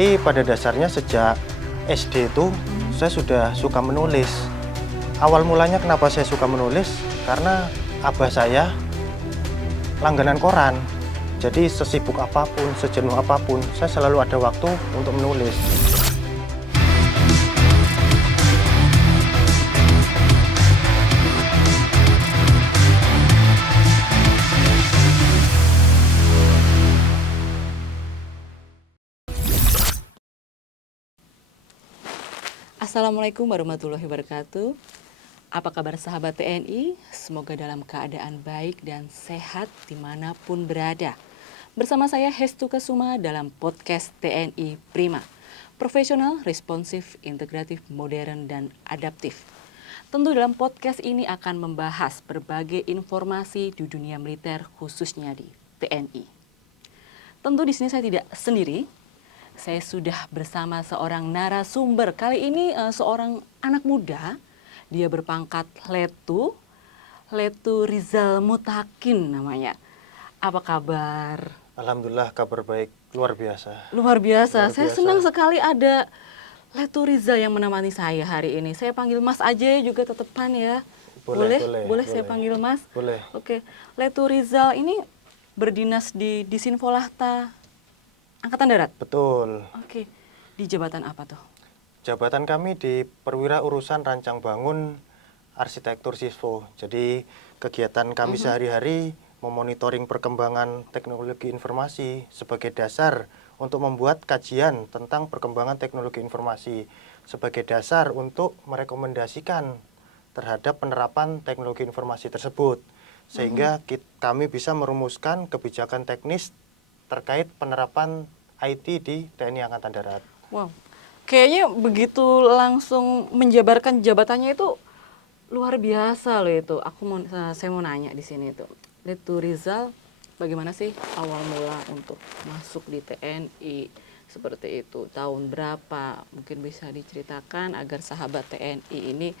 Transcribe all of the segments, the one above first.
Jadi pada dasarnya sejak SD itu saya sudah suka menulis. Awal mulanya kenapa saya suka menulis? Karena abah saya langganan koran. Jadi sesibuk apapun, sejenuh apapun, saya selalu ada waktu untuk menulis. Assalamualaikum warahmatullahi wabarakatuh. Apa kabar sahabat TNI? Semoga dalam keadaan baik dan sehat dimanapun berada. Bersama saya Hestu Kesuma dalam podcast TNI Prima. Profesional, responsif, integratif, modern, dan adaptif. Tentu dalam podcast ini akan membahas berbagai informasi di dunia militer khususnya di TNI. Tentu di sini saya tidak sendiri. Saya sudah bersama seorang narasumber. Kali ini seorang anak muda, dia berpangkat Letu Rizal Mutakin namanya. Apa kabar? Alhamdulillah kabar baik, luar biasa. Luar biasa. Saya senang sekali ada Letu Rizal yang menemani saya hari ini. Saya panggil Mas aja juga tetepan ya. Boleh saya panggil Mas? Boleh. Oke. Letu Rizal ini berdinas di Disinfolahta Angkatan Darat? Betul. Oke. Di jabatan apa tuh? Jabatan kami di Perwira Urusan Rancang Bangun Arsitektur Siswo. Jadi kegiatan kami sehari-hari memonitoring perkembangan teknologi informasi sebagai dasar untuk membuat kajian tentang perkembangan teknologi informasi sebagai dasar untuk merekomendasikan terhadap penerapan teknologi informasi tersebut. Sehingga kami bisa merumuskan kebijakan teknis terkait penerapan IT di TNI Angkatan Darat. Wow, kayaknya begitu langsung menjabarkan jabatannya itu luar biasa loh itu. Saya mau nanya di sini itu, Letu Rizal, bagaimana sih awal mula untuk masuk di TNI seperti itu? Tahun berapa? Mungkin bisa diceritakan agar sahabat TNI ini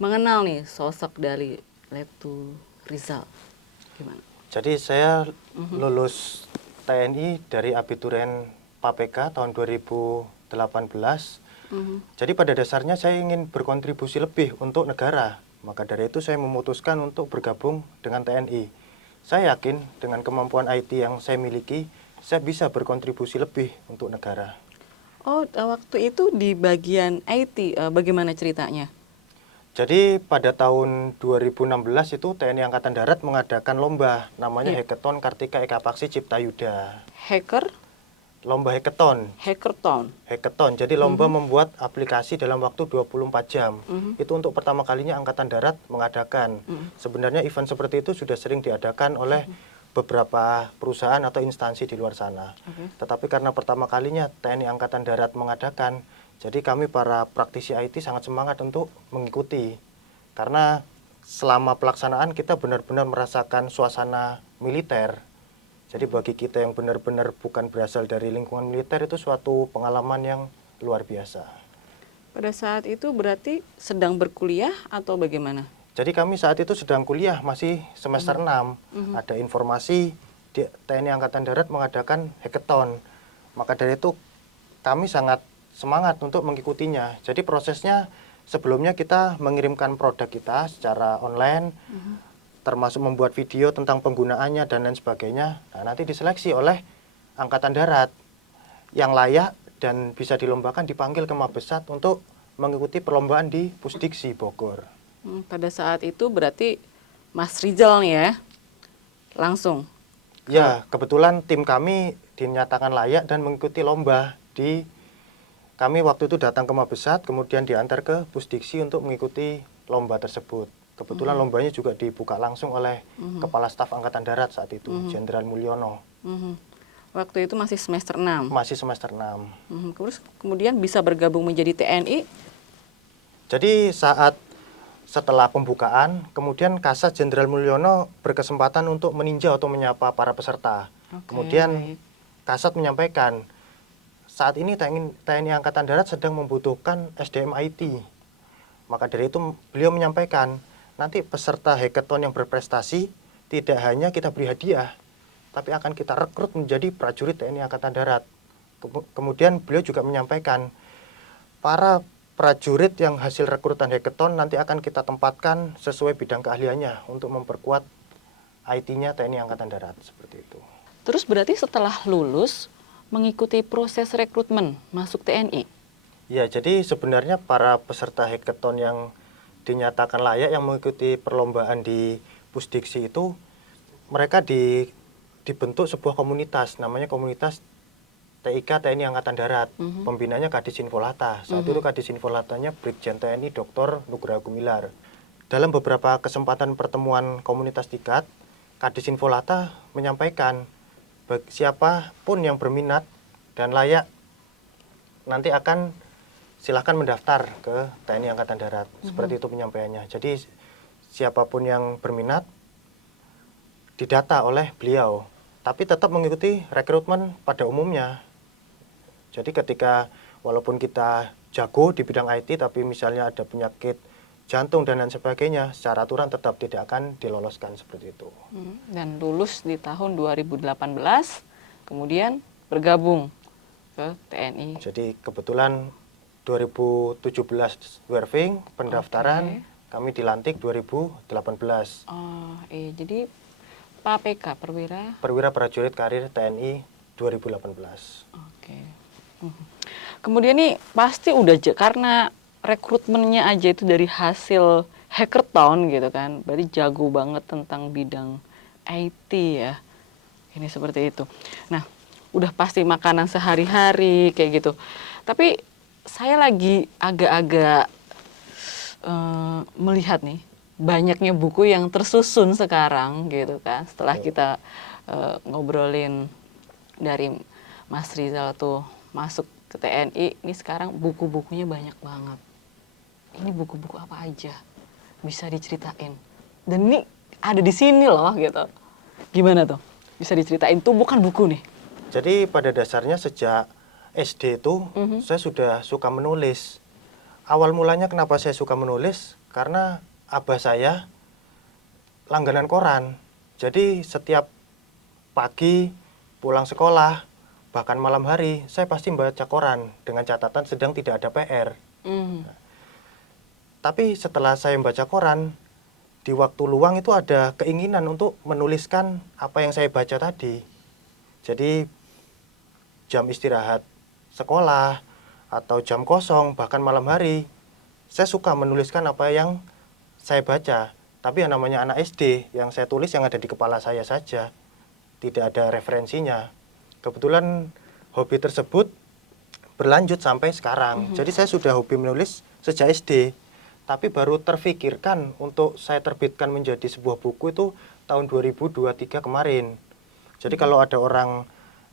mengenal nih sosok dari Letu Rizal. Gimana? Jadi saya lulus TNI dari abiturien PAPK tahun 2018. Jadi pada dasarnya saya ingin berkontribusi lebih untuk negara. Maka dari itu saya memutuskan untuk bergabung dengan TNI. Saya yakin dengan kemampuan IT yang saya miliki, saya bisa berkontribusi lebih untuk negara. Oh, waktu itu di bagian IT, bagaimana ceritanya? Jadi pada tahun 2016 itu TNI Angkatan Darat mengadakan lomba namanya Hackathon Kartika Eka Paksi Cipta Yuda. Lomba Hackathon. Hackathon. Jadi lomba membuat aplikasi dalam waktu 24 jam. Itu untuk pertama kalinya Angkatan Darat mengadakan. Sebenarnya event seperti itu sudah sering diadakan oleh beberapa perusahaan atau instansi di luar sana. Tetapi karena pertama kalinya TNI Angkatan Darat mengadakan, jadi kami para praktisi IT sangat semangat untuk mengikuti. Karena selama pelaksanaan kita benar-benar merasakan suasana militer. Jadi bagi kita yang benar-benar bukan berasal dari lingkungan militer itu suatu pengalaman yang luar biasa. Pada saat itu berarti sedang berkuliah atau bagaimana? Jadi kami saat itu sedang kuliah, masih semester 6. Ada informasi di TNI Angkatan Darat mengadakan hackathon. Maka dari itu kami sangat semangat untuk mengikutinya. Jadi prosesnya sebelumnya kita mengirimkan produk kita secara online, termasuk membuat video tentang penggunaannya dan lain sebagainya. Nah, nanti diseleksi oleh Angkatan Darat yang layak dan bisa dilombakan dipanggil ke Mabesat untuk mengikuti perlombaan di Pusdiksi Bogor. Pada saat itu berarti Mas Rizal nih ya, langsung? Ya, kebetulan tim kami dinyatakan layak dan mengikuti lomba kami waktu itu datang ke Mabesat, kemudian diantar ke Pusdiksi untuk mengikuti lomba tersebut. Kebetulan lombanya juga dibuka langsung oleh Kepala Staf Angkatan Darat saat itu, Jenderal Mulyono. Waktu itu masih semester 6? Masih semester 6. Terus kemudian bisa bergabung menjadi TNI? Jadi setelah pembukaan, kemudian Kasat Jenderal Mulyono berkesempatan untuk meninjau atau menyapa para peserta. Kemudian Kasat menyampaikan, saat ini TNI Angkatan Darat sedang membutuhkan SDM IT. Maka dari itu beliau menyampaikan, nanti peserta hackathon yang berprestasi tidak hanya kita beri hadiah, tapi akan kita rekrut menjadi prajurit TNI Angkatan Darat. Kemudian beliau juga menyampaikan, para prajurit yang hasil rekrutan hackathon nanti akan kita tempatkan sesuai bidang keahliannya untuk memperkuat IT-nya TNI Angkatan Darat, seperti itu. Terus berarti setelah lulus mengikuti proses rekrutmen masuk TNI? Ya, jadi sebenarnya para peserta hackathon yang dinyatakan layak yang mengikuti perlombaan di Pusdiksi itu, mereka dibentuk sebuah komunitas, namanya komunitas TIK TNI Angkatan Darat. Pembinanya Kadis Infolata. Saat itu Kadis Infolatanya Brigjen TNI Dr. Nugraha Gumilar. Dalam beberapa kesempatan pertemuan komunitas TIKAT, Kadis Infolata menyampaikan siapapun yang berminat dan layak nanti akan silahkan mendaftar ke TNI Angkatan Darat. Seperti itu penyampaiannya. Jadi siapapun yang berminat didata oleh beliau, tapi tetap mengikuti rekrutmen pada umumnya. Jadi ketika walaupun kita jago di bidang IT, tapi misalnya ada penyakit jantung dan lain sebagainya, secara aturan tetap tidak akan diloloskan, seperti itu. Dan lulus di tahun 2018, kemudian bergabung ke TNI. Jadi kebetulan 2017 Werving pendaftaran, kami dilantik 2018. Oh, jadi Pak PK Perwira Prajurit Karir TNI 2018. Oke. Kemudian nih pasti udah karena rekrutmennya aja itu dari hasil hackathon gitu kan, berarti jago banget tentang bidang IT ya. Ini seperti itu. Nah, udah pasti makanan sehari-hari kayak gitu. Tapi saya lagi agak-agak melihat nih banyaknya buku yang tersusun sekarang gitu kan. Setelah kita ngobrolin dari Mas Rizal tuh masuk ke TNI, ini sekarang buku-bukunya banyak banget. Ini buku-buku apa aja? Bisa diceritain. Dan ini ada di sini loh gitu. Gimana tuh? Bisa diceritain, tuh bukan buku nih. Jadi pada dasarnya sejak SD itu saya sudah suka menulis. Awal mulanya kenapa saya suka menulis? Karena abah saya langganan koran. Jadi setiap pagi pulang sekolah, bahkan malam hari, saya pasti membaca koran dengan catatan sedang tidak ada PR. Tapi setelah saya membaca koran, di waktu luang itu ada keinginan untuk menuliskan apa yang saya baca tadi. Jadi jam istirahat sekolah atau jam kosong, bahkan malam hari, saya suka menuliskan apa yang saya baca. Tapi yang namanya anak SD, yang saya tulis yang ada di kepala saya saja, tidak ada referensinya. Kebetulan hobi tersebut berlanjut sampai sekarang. Jadi saya sudah hobi menulis sejak SD, tapi baru terfikirkan untuk saya terbitkan menjadi sebuah buku itu tahun 2023 kemarin. Jadi kalau ada orang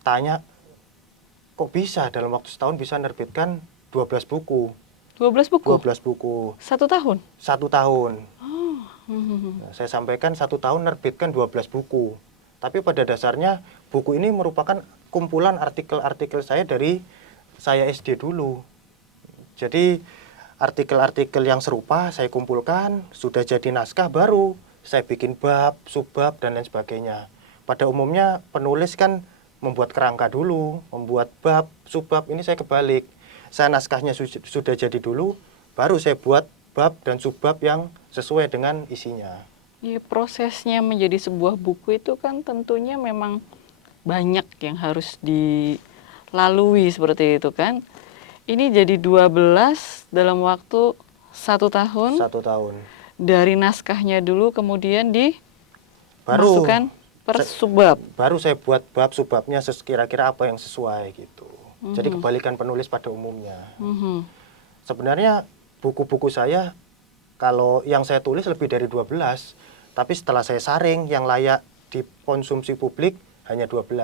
tanya, kok bisa dalam waktu setahun bisa menerbitkan 12 buku? 12 buku? 12 buku. 1 tahun? 1 tahun. Nah, saya sampaikan 1 tahun menerbitkan 12 buku. Tapi pada dasarnya buku ini merupakan kumpulan artikel-artikel saya dari saya SD dulu. Jadi artikel-artikel yang serupa saya kumpulkan, sudah jadi naskah baru saya bikin bab, subbab, dan lain sebagainya. Pada umumnya penulis kan membuat kerangka dulu, membuat bab, subbab, ini saya kebalik. Saya naskahnya sudah jadi dulu, baru saya buat bab dan subbab yang sesuai dengan isinya. Ya, prosesnya menjadi sebuah buku itu kan tentunya memang banyak yang harus dilalui seperti itu kan. Ini jadi 12 dalam waktu 1 tahun. 1 tahun. Dari naskahnya dulu kemudian dimasukkan per subbab. Baru saya buat bab subbabnya kira-kira apa yang sesuai gitu. Jadi kebalikan penulis pada umumnya. Sebenarnya buku-buku saya kalau yang saya tulis lebih dari 12, tapi setelah saya saring yang layak dikonsumsi publik hanya 12.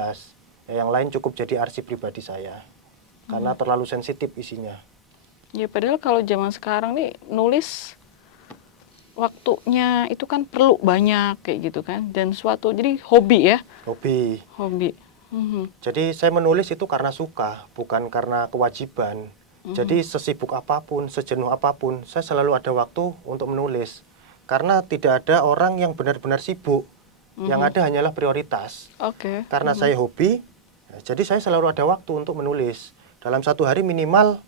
Yang lain cukup jadi arsip pribadi saya. Karena terlalu sensitif isinya. Ya padahal kalau zaman sekarang nih nulis waktunya itu kan perlu banyak kayak gitu kan, dan suatu jadi hobi ya. Hobi. Jadi saya menulis itu karena suka, bukan karena kewajiban. Jadi sesibuk apapun, sejenuh apapun, saya selalu ada waktu untuk menulis. Karena tidak ada orang yang benar-benar sibuk. Yang ada hanyalah prioritas. Karena saya hobi, Jadi saya selalu ada waktu untuk menulis. Dalam satu hari minimal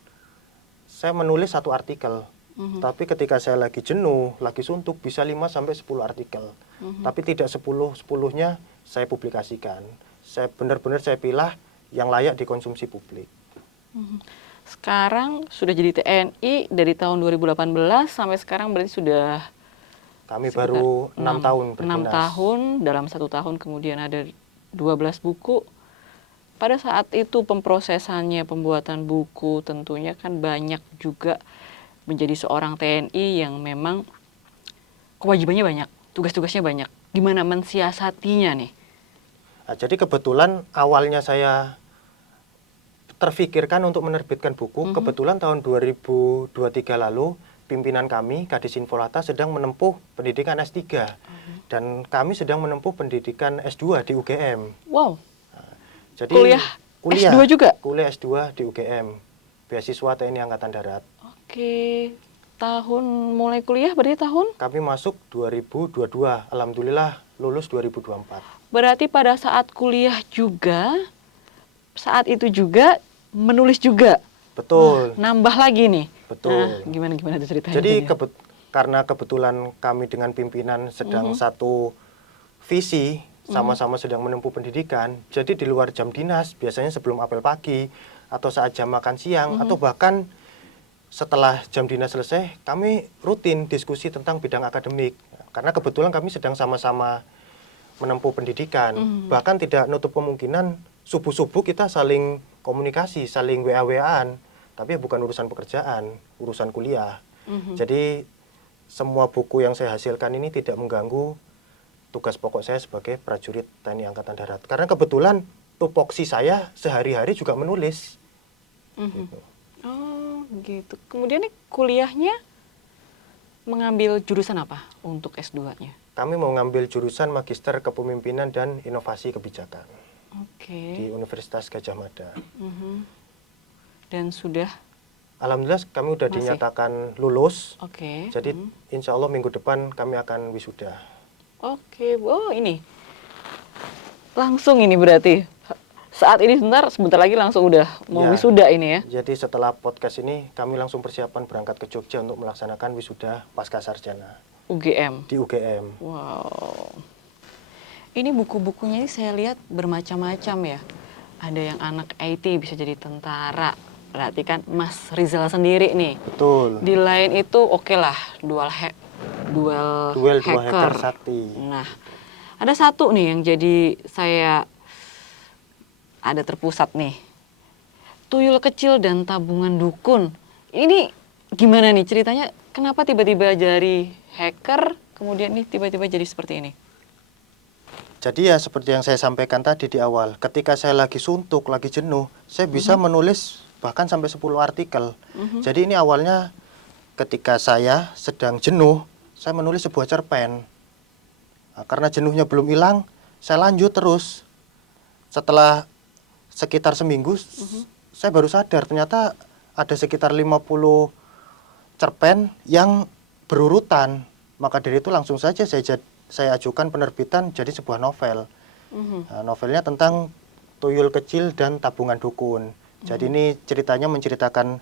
saya menulis 1 artikel. Tapi ketika saya lagi jenuh, lagi suntuk, bisa 5-10 artikel. Tapi tidak 10-10-nya saya publikasikan. Saya benar-benar saya pilih yang layak dikonsumsi publik. Sekarang sudah jadi TNI dari tahun 2018 sampai sekarang berarti sudah kami baru 6 tahun berdinas. 6 tahun, dalam 1 tahun kemudian ada 12 buku. Pada saat itu pemprosesannya, pembuatan buku tentunya kan banyak juga menjadi seorang TNI yang memang kewajibannya banyak, tugas-tugasnya banyak. Gimana mensiasatinya nih? Nah, jadi kebetulan awalnya saya terfikirkan untuk menerbitkan buku. Kebetulan tahun 2023 lalu pimpinan kami, Kadis Infolata, sedang menempuh pendidikan S3. Dan kami sedang menempuh pendidikan S2 di UGM. Wow. Nah, jadi kuliah S2 juga? Kuliah S2 di UGM, beasiswa TNI Angkatan Darat. Oke. Tahun mulai kuliah berarti tahun? Kami masuk 2022, alhamdulillah lulus 2024. Berarti pada saat kuliah juga, saat itu juga menulis juga? Betul. Nambah lagi nih? Betul. Gimana itu ceritanya? Jadi karena kebetulan kami dengan pimpinan sedang satu visi, sama-sama sedang menempuh pendidikan, jadi di luar jam dinas, biasanya sebelum apel pagi, atau saat jam makan siang, atau bahkan setelah jam dinas selesai, kami rutin diskusi tentang bidang akademik. Karena kebetulan kami sedang sama-sama menempuh pendidikan. Bahkan tidak nutup kemungkinan subuh-subuh kita saling komunikasi, saling WA-WA-an. Tapi bukan urusan pekerjaan, urusan kuliah. Jadi semua buku yang saya hasilkan ini tidak mengganggu tugas pokok saya sebagai prajurit TNI Angkatan Darat. Karena kebetulan tupoksi saya sehari-hari juga menulis. Gitu. Oh gitu. Kemudian nih kuliahnya mengambil jurusan apa untuk S2-nya? Kami mau ngambil jurusan Magister Kepemimpinan dan Inovasi Kebijakan. Di Universitas Gadjah Mada. Dan sudah? Alhamdulillah kami sudah dinyatakan lulus. Jadi insya Allah minggu depan kami akan wisuda. Oh ini. Langsung ini berarti. Saat ini sebentar lagi langsung udah mau wisuda ini ya? Jadi setelah podcast ini kami langsung persiapan berangkat ke Jogja untuk melaksanakan wisuda pasca sarjana. UGM? Di UGM. Wow. Ini buku-bukunya ini saya lihat bermacam-macam ya. Ada yang anak IT bisa jadi tentara. Berarti kan Mas Rizal sendiri nih. Betul. Di lain itu oke lah, dual hacker sakti. Nah, ada satu nih yang jadi saya ada terpusat nih. Tuyul kecil dan tabungan dukun. Ini gimana nih ceritanya? Kenapa tiba-tiba jadi hacker, kemudian nih tiba-tiba jadi seperti ini? Jadi ya seperti yang saya sampaikan tadi di awal, ketika saya lagi suntuk, lagi jenuh, saya bisa menulis bahkan sampai 10 artikel. Jadi ini awalnya ketika saya sedang jenuh, saya menulis sebuah cerpen. Nah, karena jenuhnya belum hilang, saya lanjut terus. Setelah sekitar seminggu, saya baru sadar ternyata ada sekitar 50 cerpen yang berurutan. Maka dari itu langsung saja saya ajukan penerbitan jadi sebuah novel. Nah, novelnya tentang tuyul kecil dan tabungan dukun. Jadi ini ceritanya menceritakan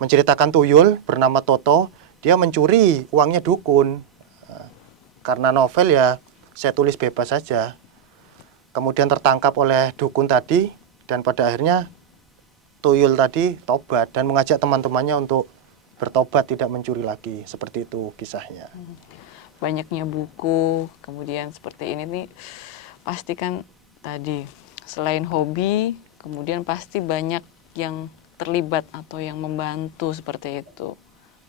menceritakan tuyul bernama Toto. Dia mencuri uangnya dukun. Karena novel ya saya tulis bebas saja. Kemudian tertangkap oleh dukun tadi dan pada akhirnya tuyul tadi tobat dan mengajak teman-temannya untuk bertobat tidak mencuri lagi. Seperti itu kisahnya. Banyaknya buku, kemudian seperti ini nih pasti kan tadi selain hobi, kemudian pasti banyak yang terlibat atau yang membantu seperti itu.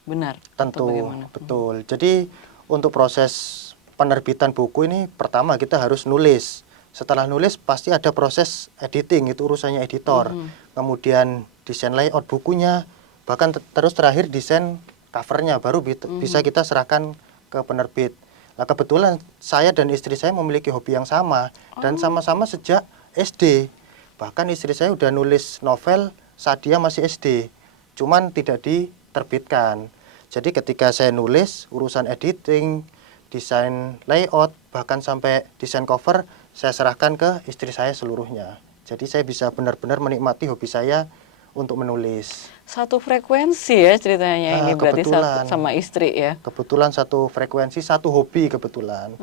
Benar? Tentu, betul. Jadi untuk proses penerbitan buku ini pertama kita harus nulis. Setelah nulis pasti ada proses editing, itu urusannya editor. Kemudian desain layout bukunya, bahkan terus terakhir desain covernya baru bisa kita serahkan ke penerbit. Nah kebetulan saya dan istri saya memiliki hobi yang sama dan sama-sama sejak SD. Bahkan istri saya udah nulis novel saat dia masih SD, cuman tidak diterbitkan. Jadi ketika saya nulis urusan editing, desain layout, bahkan sampai desain cover, saya serahkan ke istri saya seluruhnya. Jadi saya bisa benar-benar menikmati hobi saya untuk menulis. Satu frekuensi ya ceritanya ini berarti Kebetulan, sama istri ya? Kebetulan satu frekuensi, satu hobi kebetulan.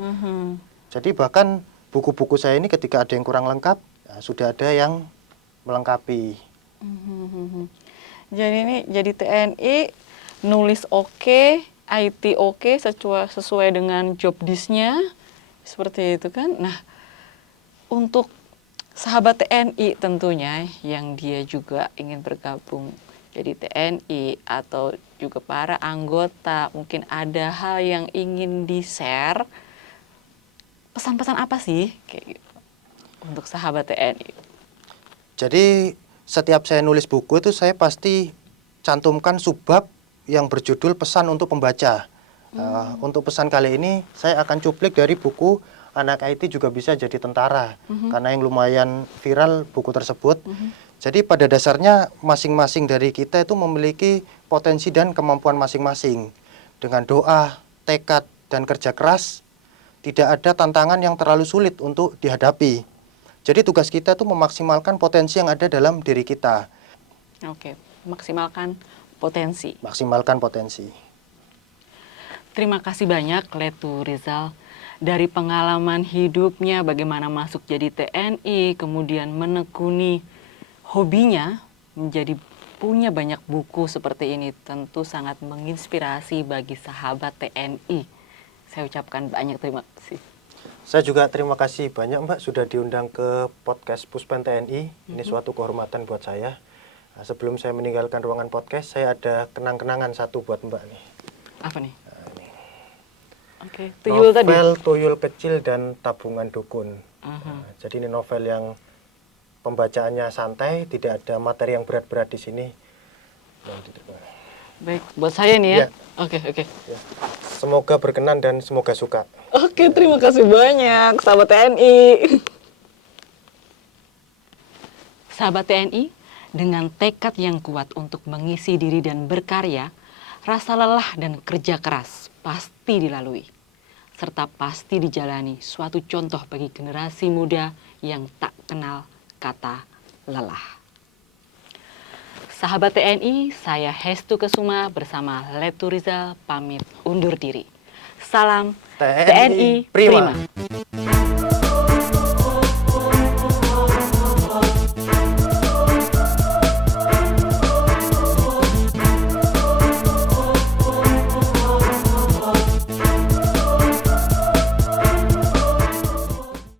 Jadi bahkan buku-buku saya ini ketika ada yang kurang lengkap, sudah ada yang melengkapi. Jadi ini jadi TNI, nulis oke, IT oke, sesuai dengan job disk-nya, seperti itu kan. Nah, untuk sahabat TNI tentunya yang dia juga ingin bergabung jadi TNI atau juga para anggota, mungkin ada hal yang ingin di-share, pesan-pesan apa sih kayak gitu untuk sahabat TNI? Jadi setiap saya nulis buku itu saya pasti cantumkan subbab yang berjudul pesan untuk pembaca. Untuk pesan kali ini saya akan cuplik dari buku Anak IT Juga Bisa Jadi Tentara, karena yang lumayan viral buku tersebut. Jadi pada dasarnya masing-masing dari kita itu memiliki potensi dan kemampuan masing-masing. Dengan doa, tekad, dan kerja keras, tidak ada tantangan yang terlalu sulit untuk dihadapi. Jadi tugas kita itu memaksimalkan potensi yang ada dalam diri kita. Oke, maksimalkan potensi. Maksimalkan potensi. Terima kasih banyak Letu Rizal. Dari pengalaman hidupnya, bagaimana masuk jadi TNI, kemudian menekuni hobinya, menjadi punya banyak buku seperti ini. Tentu sangat menginspirasi bagi sahabat TNI. Saya ucapkan banyak terima kasih. Saya juga terima kasih banyak Mbak sudah diundang ke podcast Puspen TNI. Ini suatu kehormatan buat saya. Nah, sebelum saya meninggalkan ruangan podcast, saya ada kenang-kenangan satu buat Mbak nih. Apa nih? Ini. Oke, tuyul tadi. Novel Tuyul Kecil dan Tabungan Dukun. Nah, jadi ini novel yang pembacaannya santai, tidak ada materi yang berat-berat di sini. Baik, buat saya nih ya. Ya. Oke. Ya. Semoga berkenan dan semoga suka. Oke, terima kasih banyak sahabat TNI. Sahabat TNI, dengan tekad yang kuat untuk mengisi diri dan berkarya, rasa lelah dan kerja keras pasti dilalui. Serta pasti dijalani suatu contoh bagi generasi muda yang tak kenal kata lelah. Sahabat TNI, saya Hestu Kesuma bersama Letu Rizal pamit undur diri. Salam TNI Prima.